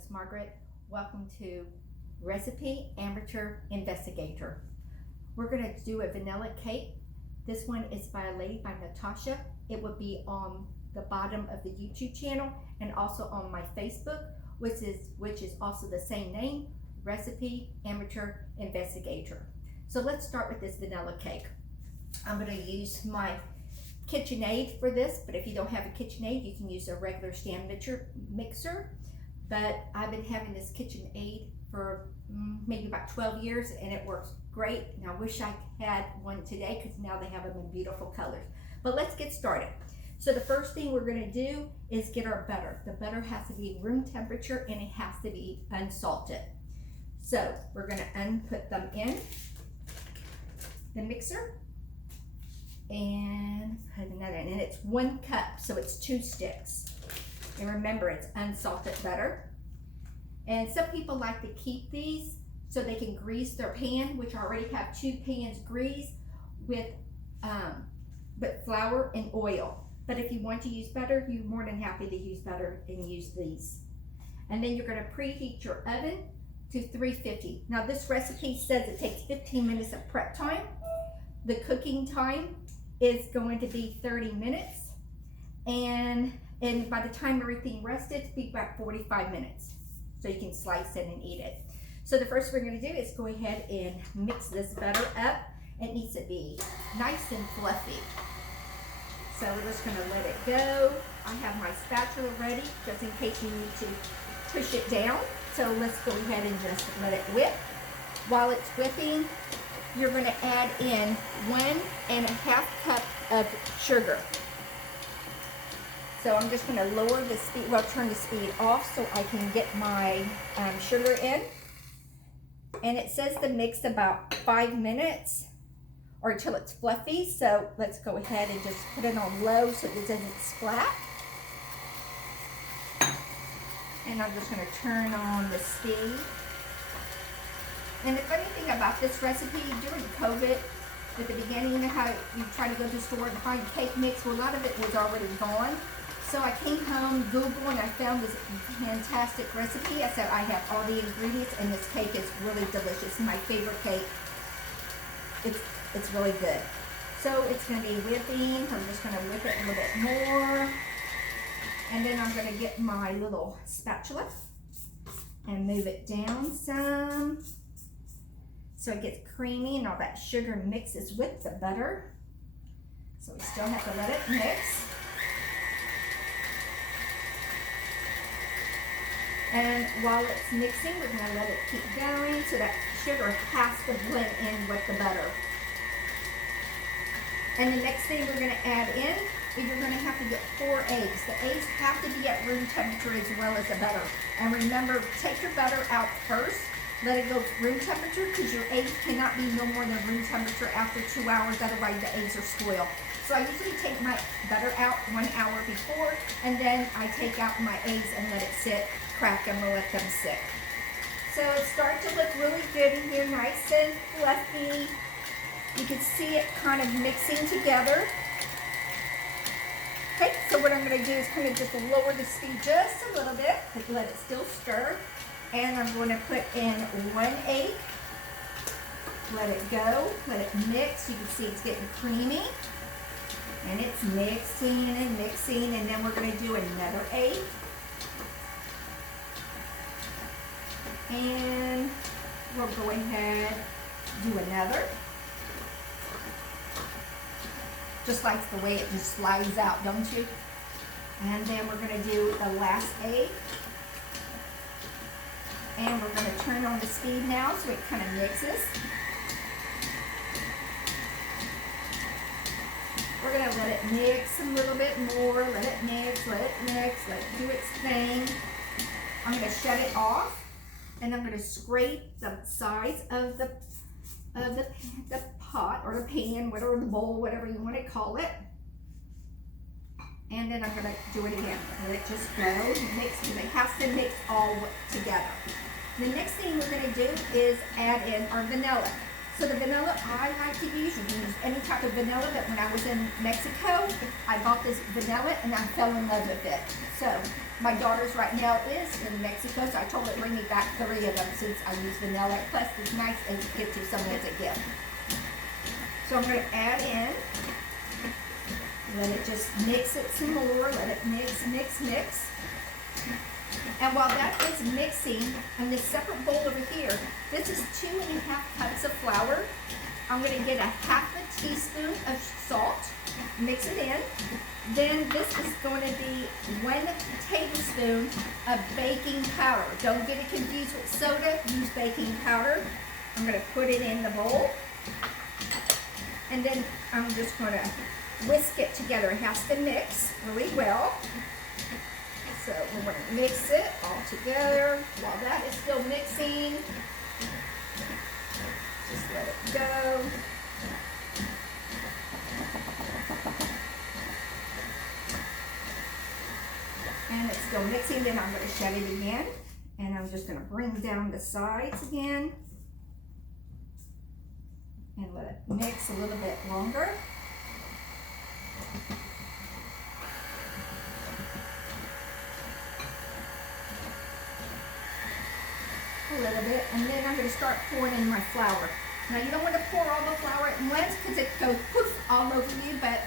is Margaret. Welcome to Recipe Amateur Investigator. We're going to do a vanilla cake. This one is by a lady by Natasha. It will be on the bottom of the YouTube channel and also on my Facebook, which is also the same name, Recipe Amateur Investigator. So let's start with this vanilla cake. I'm going to use my KitchenAid for this, but if you don't have a KitchenAid, you can use a regular stand mixer. But I've been having this KitchenAid for maybe about 12 years and it works great. And I wish I had one today because now they have them in beautiful colors. But let's get started. So the first thing we're going to do is get our butter. The butter has to be room temperature and it has to be unsalted. So we're going to put them in the mixer and put another in. And it's 1 cup, so it's 2 sticks. And remember, it's unsalted butter. And some people like to keep these so they can grease their pan, which I already have 2 pans greased with flour and oil. But if you want to use butter, you're more than happy to use butter and use these. And then you're going to preheat your oven to 350. Now this recipe says it takes 15 minutes of prep time. The cooking time is going to be 30 minutes. And by the time everything rested, it'll be about 45 minutes. So you can slice it and eat it. So the first thing we're going to do is go ahead and mix this butter up. It needs to be nice and fluffy. So we're just going to let it go. I have my spatula ready just in case you need to push it down. So let's go ahead and just let it whip. While it's whipping, you're going to add in 1.5 cup of sugar. So I'm just going to lower the speed, turn the speed off so I can get my sugar in. And it says to mix about 5 minutes or until it's fluffy. So let's go ahead and just put it on low so it doesn't splat. And I'm just going to turn on the speed. And the funny thing about this recipe, during COVID, at the beginning, you know how you try to go to the store and find cake mix? Well, a lot of it was already gone. So I came home, Googled, and I found this fantastic recipe. I said I have all the ingredients, and this cake is really delicious. My favorite cake. It's really good. So it's going to be whipping. I'm just going to whip it a little bit more. And then I'm going to get my little spatula and move it down some so it gets creamy and all that sugar mixes with the butter. So we still have to let it mix. And while it's mixing, we're going to let it keep going so that sugar has to blend in with the butter. And the next thing we're going to add in is you're going to have to get 4 eggs. The eggs have to be at room temperature as well as the butter. And remember, take your butter out first. Let it go room temperature because your eggs cannot be no more than room temperature after 2 hours. Otherwise, the eggs are spoiled. So I usually take my butter out 1 hour before, and then I take out my eggs and let it sit, crack them, and let them sit. So it starts to look really good in here, nice and fluffy. You can see it kind of mixing together. Okay, so what I'm going to do is kind of just lower the speed just a little bit, let it still stir. And I'm going to put in 1 egg. Let it go, let it mix. You can see it's getting creamy. And it's mixing and mixing, and then we're going to do another egg. And we'll go ahead, do another. Just like the way it just slides out, don't you? And then we're going to do the last egg. And we're going to turn on the speed now so it kind of mixes. We're going to let it mix a little bit more. Let it mix, let it do its thing. I'm going to shut it off. And I'm going to scrape the sides of the pot or the pan, whatever, the bowl, whatever you want to call it. And then I'm going to do it again. Let it just go and mix because it has to mix all together. The next thing we're going to do is add in our vanilla. So the vanilla I like to use, you can use any type of vanilla, but when I was in Mexico, I bought this vanilla and I fell in love with it. So my daughter's right now is in Mexico, so I told her to bring me back 3 of them since I use vanilla. Plus it's nice as a gift to someone as a gift. So I'm going to add in, let it just mix it some more, let it mix, mix, mix. And while that is mixing, in this separate bowl over here, this is 2.5 cups of flour. I'm going to get a 1/2 teaspoon of salt, mix it in. Then this is going to be 1 tablespoon of baking powder. Don't get it confused with soda, use baking powder. I'm going to put it in the bowl. And then I'm just going to whisk it together. It has to mix really well. So we're going to mix it all together. While that is still mixing, just let it go. And it's still mixing, then I'm going to shut it again. And I'm just going to bring down the sides again. And let it mix a little bit longer. A little bit, and then I'm going to start pouring in my flour. Now you don't want to pour all the flour at once because it goes poof all over you, but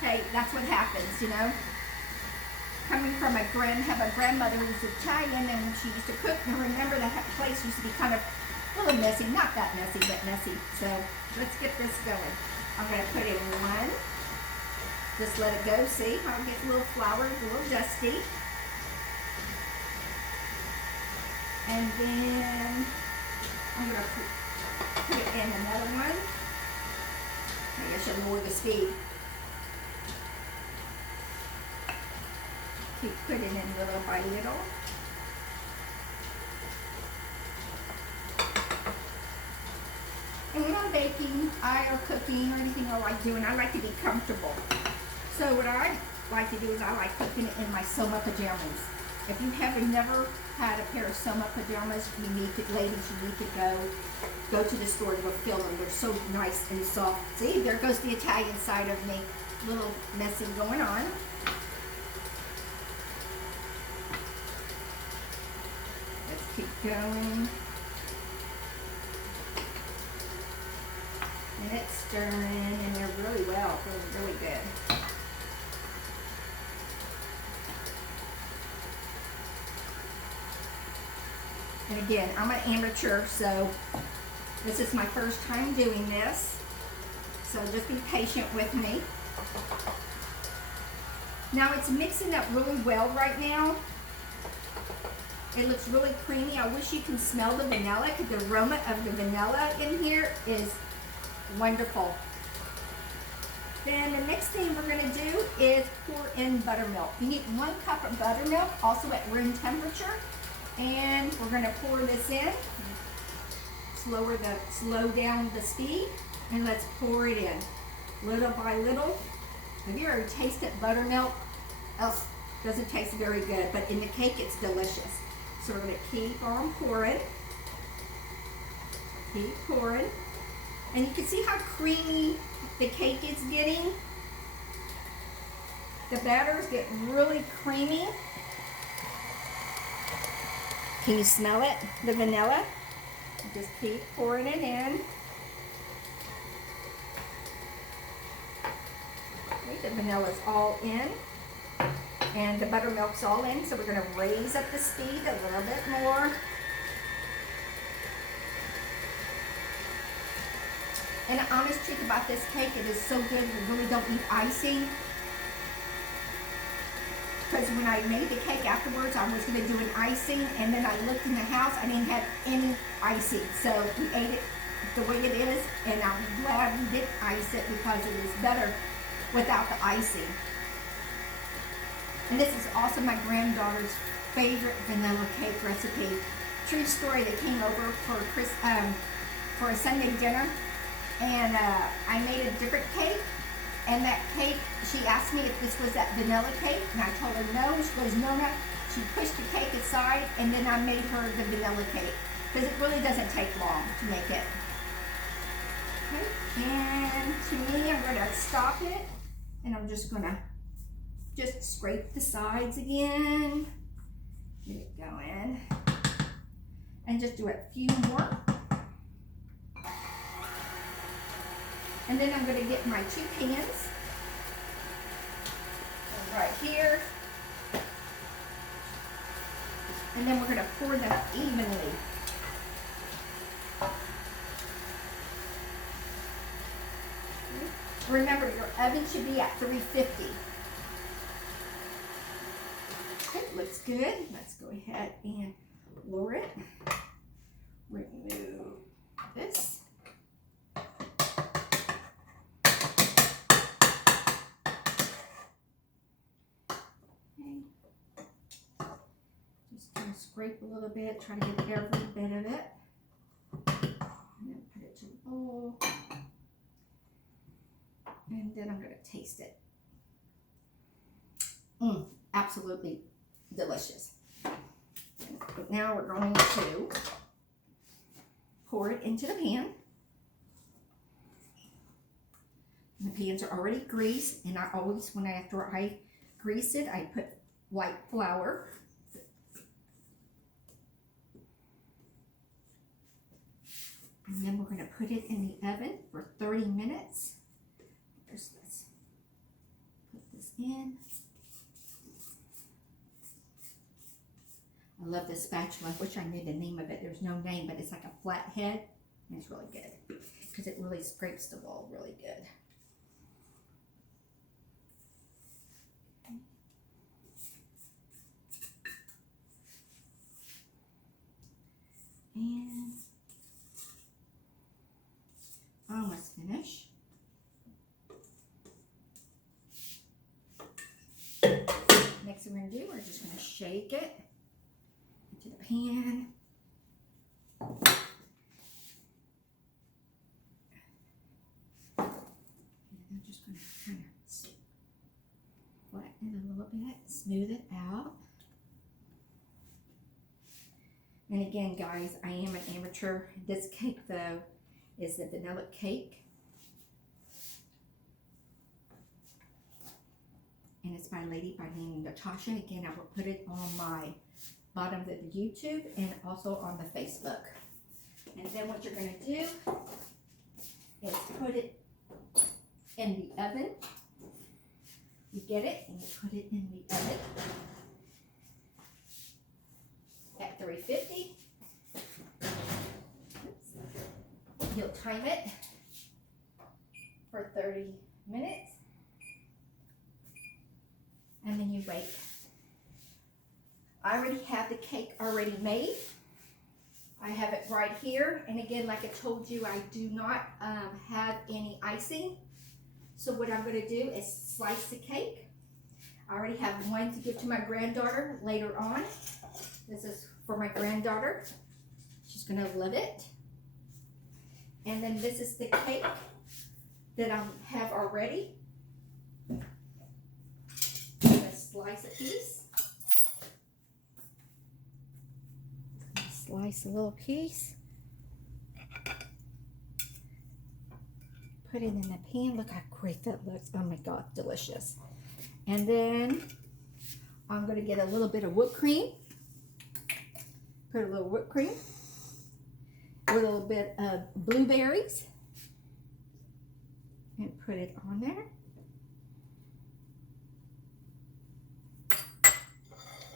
hey, that's what happens, you know. Coming from have a grandmother who was Italian and she used to cook, and I remember that place used to be kind of a little messy, not that messy, but messy. So let's get this going. I'm going to put in 1, just let it go, see how it gets a little flour, a little dusty. And then I'm going to put it in another one. Maybe I should lower the speed. Keep putting in little by little. And when I'm baking, or cooking, or anything I like doing, I like to be comfortable. So what I like to do is I like putting it in my Soma pajamas. If you have never had a pair of Soma pajamas, you need to, ladies, you need to go to the store to go fill them. They're so nice and soft. See, there goes the Italian side of me. Little messing going on. Let's keep going. And it's stirring, and they're really well, really good. And again, I'm an amateur, so this is my first time doing this. So just be patient with me. Now it's mixing up really well right now. It looks really creamy. I wish you can smell the vanilla, because the aroma of the vanilla in here is wonderful. Then the next thing we're going to do is pour in buttermilk. You need 1 cup of buttermilk, also at room temperature. And we're going to pour this in. Slow down the speed, and let's pour it in little by little. Have you ever tasted buttermilk? Else doesn't taste very good, but in the cake it's delicious. So we're going to keep on pouring. Keep pouring. And you can see how creamy the cake is getting. The batter is getting really creamy. Can you smell it? The vanilla? Just keep pouring it in. Okay, the vanilla's all in. And the buttermilk's all in, so we're going to raise up the speed a little bit more. And the honest truth about this cake, it is so good, we really don't need icing. Because when I made the cake afterwards, I was going to do an icing, and then I looked in the house, I didn't have any icing. So we ate it the way it is, and I'm glad we didn't ice it because it is better without the icing. And this is also my granddaughter's favorite vanilla cake recipe. True story, they came over for a Sunday dinner, and I made a different cake. And that cake, she asked me if this was that vanilla cake, and I told her no. She goes, no. She pushed the cake aside, and then I made her the vanilla cake, because it really doesn't take long to make it. Okay, and to me, I'm gonna stop it, and I'm just gonna scrape the sides again, get it going, and just do a few more. And then I'm gonna get my 2 pans right here, and then we're gonna pour them evenly. Remember, your oven should be at 350. Okay, looks good. Let's go ahead and lower it. Remove this. Okay. Just gonna scrape a little bit, try to get every bit of it. And then put it to the bowl. And then I'm going to taste it. Absolutely delicious. But now we're going to pour it into the pan. And the pans are already greased, and I always, after I grease it, I put white flour. And then we're going to put it in the oven for 30 minutes. Let's put this in. I love this spatula. I wish I knew the name of it. There's no name, but it's like a flat head, and it's really good because it really scrapes the bowl really good. And almost finished. Next thing we're going to do, we're just going to shake it into the pan. And I'm just going to kind of flatten it a little bit, smooth it out. And again, guys, I am an amateur. This cake, though, is the vanilla cake. And it's by a lady by the name of Natasha. Again, I will put it on my bottom of the YouTube and also on the Facebook. And then what you're going to do is put it in the oven. You get it and you put it in the oven at 350. You'll time it for 30 minutes. And then you wait. I already have the cake already made. I have it right here. And again, like I told you, I do not have any icing. So what I'm going to do is slice the cake. I already have one to give to my granddaughter later on. This is for my granddaughter. She's going to love it. And then this is the cake that I have already. Slice a piece. Slice a little piece. Put it in the pan. Look how great that looks. Oh my God, delicious. And then I'm going to get a little bit of whipped cream. Put a little whipped cream. A little bit of blueberries. And put it on there.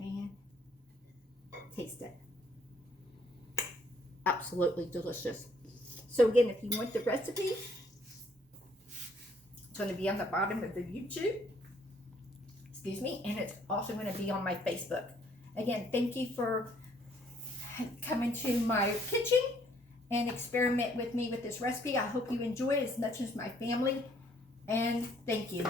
And taste it. Absolutely delicious. So again, if you want the recipe, it's going to be on the bottom of the YouTube. Excuse me. And it's also going to be on my Facebook. Again, thank you for coming to my kitchen and experiment with me with this recipe. I hope you enjoy it as much as my family. And thank you.